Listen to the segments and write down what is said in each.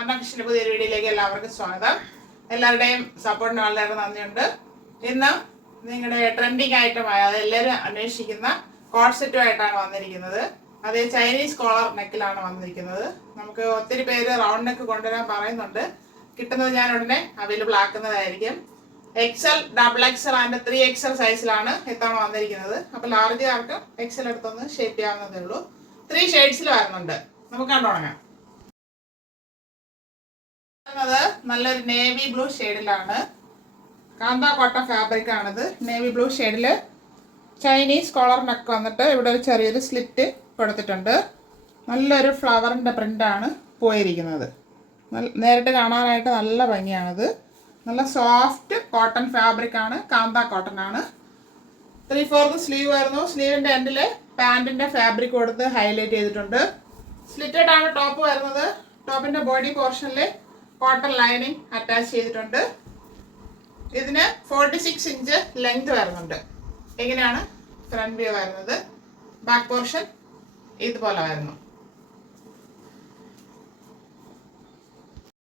അന്നകൃഷ്ണന്റെ പുതിയൊരു വീഡിയോയിലേക്ക് എല്ലാവർക്കും സ്വാഗതം. എല്ലാവരുടെയും സപ്പോർട്ടിന് വളരെ നന്ദിയുണ്ട്. ഇന്ന് നിങ്ങളുടെ ട്രെൻഡിങ് ഐറ്റമായ അതെല്ലാവരും അന്വേഷിക്കുന്ന കോഡ് സെറ്റുമായിട്ടാണ് വന്നിരിക്കുന്നത്. അത് ചൈനീസ് കോളർ നെക്കിലാണ് വന്നിരിക്കുന്നത്. നമുക്ക് ഒത്തിരി പേര് റൗണ്ട് നെക്ക് കൊണ്ടുവരാൻ പറയുന്നുണ്ട്. കിട്ടുന്നത് ഞാൻ ഉടനെ അവൈലബിൾ ആക്കുന്നതായിരിക്കും. XL, XXL ആൻഡ് 3XL സൈസിലാണ് ഇത്തവണ വന്നിരിക്കുന്നത്. അപ്പോൾ ലാർജുകാർക്ക് XL എടുത്തൊന്ന് ഷേപ്പ് ചെയ്യാവുന്നതേ ഉള്ളൂ. 3 ഷെയ്ഡ്സിൽ വരുന്നുണ്ട്. നമുക്ക് കണ്ടു തുടങ്ങാം. നല്ലൊരു നേവി ബ്ലൂ ഷെയ്ഡിലാണ്. കാന്ത കോട്ടൺ ഫാബ്രിക് ആണിത്. നേവി ബ്ലൂ ഷെയ്ഡിൽ ചൈനീസ് കോളർ നെക്ക് വന്നിട്ട് ഇവിടെ ഒരു ചെറിയൊരു സ്ലിറ്റ് കൊടുത്തിട്ടുണ്ട്. നല്ലൊരു ഫ്ലവറിൻ്റെ പ്രിൻ്റാണ് പോയിരിക്കുന്നത്. നേരിട്ട് കാണാനായിട്ട് നല്ല ഭംഗിയാണിത്. നല്ല സോഫ്റ്റ് കോട്ടൺ ഫാബ്രിക് ആണ്. കാന്ത കോട്ടൺ ആണ്. 3/4 സ്ലീവ് വരുന്നു. സ്ലീവിൻ്റെ എൻഡിൽ പാൻറ്റിൻ്റെ ഫാബ്രിക് കൊടുത്ത് ഹൈലൈറ്റ് ചെയ്തിട്ടുണ്ട്. സ്ലിറ്റഡ് ആണ് ടോപ്പ് വരുന്നത്. ടോപ്പിൻ്റെ ബോഡി പോർഷനിൽ കോട്ടൺ ലൈനിങ് അറ്റാച്ച് ചെയ്തിട്ടുണ്ട്. ഇതിന് 46 ഇഞ്ച് ലെങ്ത് വരുന്നുണ്ട്. ഇങ്ങനെയാണ് ഫ്രണ്ട് വ്യൂ വരുന്നത്. ബാക്ക് പോർഷൻ ഇതുപോലെ വരുന്നു.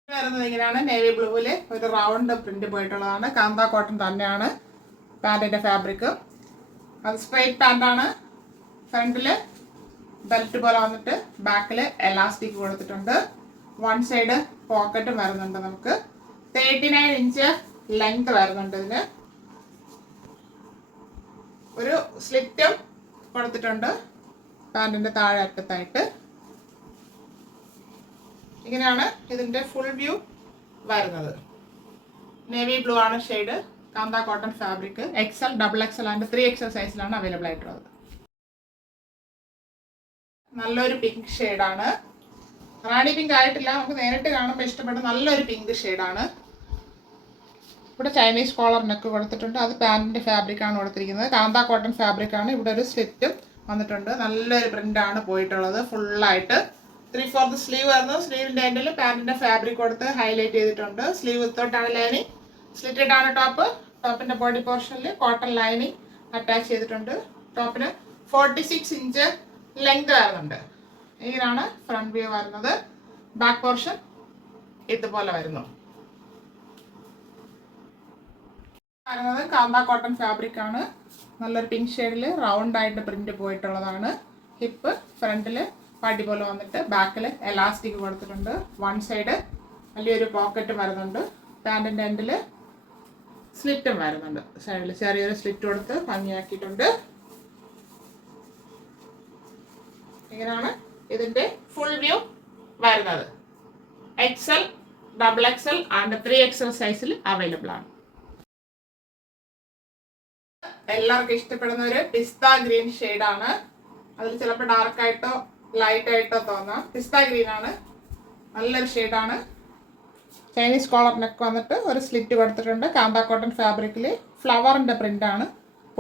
വരുന്നത് ഇങ്ങനെയാണ്. നേവി ബ്ലൂവിൽ ഒരു റൗണ്ട് പ്രിന്റ് പോയിട്ടുള്ളതാണ്. കാന്ത കോട്ടൺ തന്നെയാണ് പാൻറ്റിൻ്റെ ഫാബ്രിക്. അത് സ്ട്രെയിറ്റ് പാൻറ്റാണ്. ഫ്രണ്ടിൽ ബെൽറ്റ് പോലെ വന്നിട്ട് ബാക്കിൽ എലാസ്റ്റിക് കൊടുത്തിട്ടുണ്ട്. വൺ സൈഡ് പോക്കറ്റും വരുന്നുണ്ട്. നമുക്ക് 39 ഇഞ്ച് ലെങ്ത് വരുന്നുണ്ട്. ഇതിന് ഒരു സ്ലിറ്റും കൊടുത്തിട്ടുണ്ട് പാൻറ്റിൻ്റെ താഴെ അറ്റത്തായിട്ട്. ഇങ്ങനെയാണ് ഇതിൻ്റെ ഫുൾ വ്യൂ വരുന്നത്. നേവി ബ്ലൂ ആണ് shade. Kantha cotton fabric. XL, XXL and 3XL സൈസിലാണ് അവൈലബിൾ ആയിട്ടുള്ളത്. നല്ലൊരു പിങ്ക് ഷെയ്ഡാണ്. റാണി പിങ്ക് ആയിട്ടില്ല. നമുക്ക് നേരിട്ട് കാണുമ്പോൾ ഇഷ്ടപ്പെട്ട നല്ലൊരു പിങ്ക് ഷെയ്ഡാണ്. ഇവിടെ ചൈനീസ് കോളർ നെക്ക് കൊടുത്തിട്ടുണ്ട്. അത് പാൻറ്റിൻ്റെ ഫാബ്രിക്കാണ് കൊടുത്തിരിക്കുന്നത്. കാന്ത കോട്ടൺ ഫാബ്രിക്കാണ്. ഇവിടെ ഒരു സ്ലിറ്റും വന്നിട്ടുണ്ട്. നല്ലൊരു പ്രിൻ്റാണ് പോയിട്ടുള്ളത്. ഫുള്ളായിട്ട് 3/4 സ്ലീവ് വരുന്നു. സ്ലീവിൻ്റെ എൻഡിൽ പാൻറ്റിൻ്റെ ഫാബ്രിക് കൊടുത്ത് ഹൈലൈറ്റ് ചെയ്തിട്ടുണ്ട്. സ്ലീവ് വിത്തോട്ടാണ് ലൈനിങ്. സ്ലിറ്റഡ് ആണ് ടോപ്പ്. ടോപ്പിൻ്റെ ബോഡി പോർഷനിൽ കോട്ടൺ ലൈനിങ് അറ്റാച്ച് ചെയ്തിട്ടുണ്ട്. ടോപ്പിന് 46 ഇഞ്ച് ലെങ്ത് വരുന്നുണ്ട്. ഇങ്ങനെയാണ് ഫ്രണ്ട് വ്യൂ വരുന്നത്. ബാക്ക് പോർഷൻ ഇതുപോലെ വരുന്നു. വരുന്നത് കാന്ത കോട്ടൺ ഫാബ്രിക് ആണ്. നല്ലൊരു പിങ്ക് ഷെയ്ഡിൽ റൗണ്ട് ആയിട്ട് പ്രിന്റ് പോയിട്ടുള്ളതാണ്. ഹിപ്പ് ഫ്രണ്ടിൽ പടി പോലെ വന്നിട്ട് ബാക്കിൽ എലാസ്റ്റിക് കൊടുത്തിട്ടുണ്ട്. വൺ സൈഡ് വലിയൊരു പോക്കറ്റും വരുന്നുണ്ട്. പാൻറ്റിൻ്റെ എൻഡിൽ സ്ലിറ്റും വരുന്നുണ്ട്. സൈഡിൽ ചെറിയൊരു സ്ലിറ്റ് കൊടുത്ത് ഭംഗിയാക്കിയിട്ടുണ്ട്. ഇങ്ങനെയാണ് ഇതിൻ്റെ ഫുൾ വ്യൂ വരുന്നത്. XL, XXL ആൻഡ് 3XL സൈസിൽ അവൈലബിൾ ആണ്. എല്ലാവർക്കും ഇഷ്ടപ്പെടുന്ന ഒരു പിസ്ത ഗ്രീൻ ഷെയ്ഡാണ്. അതിൽ ചിലപ്പോൾ ഡാർക്കായിട്ടോ ലൈറ്റ് ആയിട്ടോ തോന്നാം. പിസ്ത ഗ്രീൻ ആണ്. നല്ലൊരു ഷെയ്ഡാണ്. ചൈനീസ് കോളർ നെക്ക് വന്നിട്ട് ഒരു സ്ലിറ്റ് കൊടുത്തിട്ടുണ്ട്. കാന്ത കോട്ടൺ ഫാബ്രിക്കിൽ ഫ്ലവറിൻ്റെ പ്രിൻ്റാണ്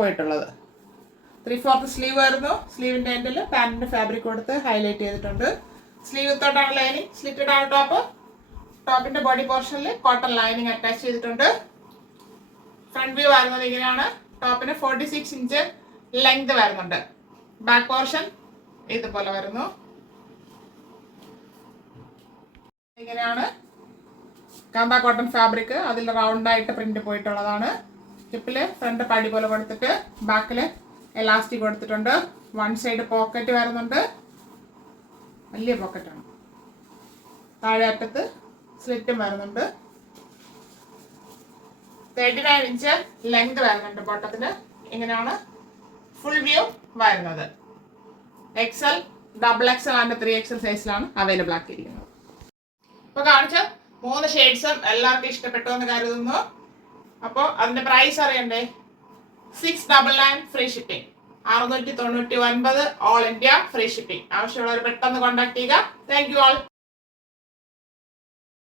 പോയിട്ടുള്ളത്. 3/4 സ്ലീവ് വരുന്നു. സ്ലീവിൻ്റെ എൻഡിൽ പാൻറ്റിൻ്റെ ഫാബ്രിക് കൊടുത്ത് ഹൈലൈറ്റ് ചെയ്തിട്ടുണ്ട്. സ്ലീവ് വിത്തോട്ടാണ് ലൈനിങ്. സ്ലിറ്റഡ് ആണ് ടോപ്പ്. ടോപ്പിൻ്റെ ബോഡി പോർഷനിൽ കോട്ടൺ ലൈനിങ് അറ്റാച്ച് ചെയ്തിട്ടുണ്ട്. ഫ്രണ്ട് വ്യൂ വരുന്നത് ഇങ്ങനെയാണ്. ടോപ്പിന് 46 ഇഞ്ച് ലെങ്ത് വരുന്നുണ്ട്. ബാക്ക് പോർഷൻ ഇതുപോലെ വരുന്നു. ഇങ്ങനെയാണ് കാന്ത കോട്ടൺ ഫാബ്രിക്. അതിൽ റൗണ്ടായിട്ട് പ്രിന്റ് പോയിട്ടുള്ളതാണ്. ഹിപ്പിൽ ഫ്രണ്ട് പടി പോലെ കൊടുത്തിട്ട് ബാക്കിൽ എലാസ്റ്റിക് കൊടുത്തിട്ടുണ്ട്. വൺ സൈഡ് പോക്കറ്റ് വരുന്നുണ്ട്. വലിയ പോക്കറ്റാണ്. താഴെ അറ്റത്ത് സ്ലിറ്റും വരുന്നുണ്ട്. 39 ഇഞ്ച് ലെങ്ത് വരുന്നുണ്ട് ബോട്ടത്തിന്. ഇങ്ങനെയാണ് ഫുൾ വ്യൂ വരുന്നത്. XL, XXL ആൻഡ് 3XL സൈസിലാണ് അവൈലബിൾ ആക്കിയിരിക്കുന്നത്. ഇപ്പോൾ കാണിച്ച 3 ഷെയ്ഡ്സും എല്ലാവർക്കും ഇഷ്ടപ്പെട്ടു എന്ന് കരുതുന്നു. അപ്പോൾ അതിൻ്റെ പ്രൈസ് അറിയണ്ടേ? 699 free shipping. 699 all India free shipping. ആവശ്യമുള്ളവർ പെട്ടെന്ന് കോൺടാക്ട് ചെയ്യുക. Thank you all.